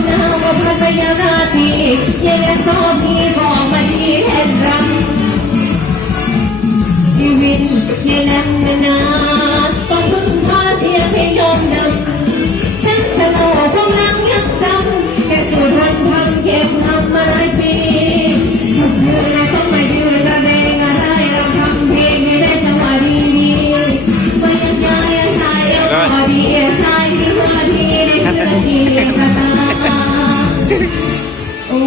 ำนาว่าพันไปยานาทียังไงก็มีบอกมาที่เห็นรักชีวิตยังนั่งนานต้องพึ่งพาเสียให้ยอมนำฉันจะโตความนังยังจำแค่สูดพันเก็บทำมาหลายปีทุกยืนต้องมายืนระเรงอะไรเราทำเพลงไม่ได้จังหวะดีไม่ยังใจยังใจยังพอดีใจที่พอดีในเชื่อที่กระตาโอ้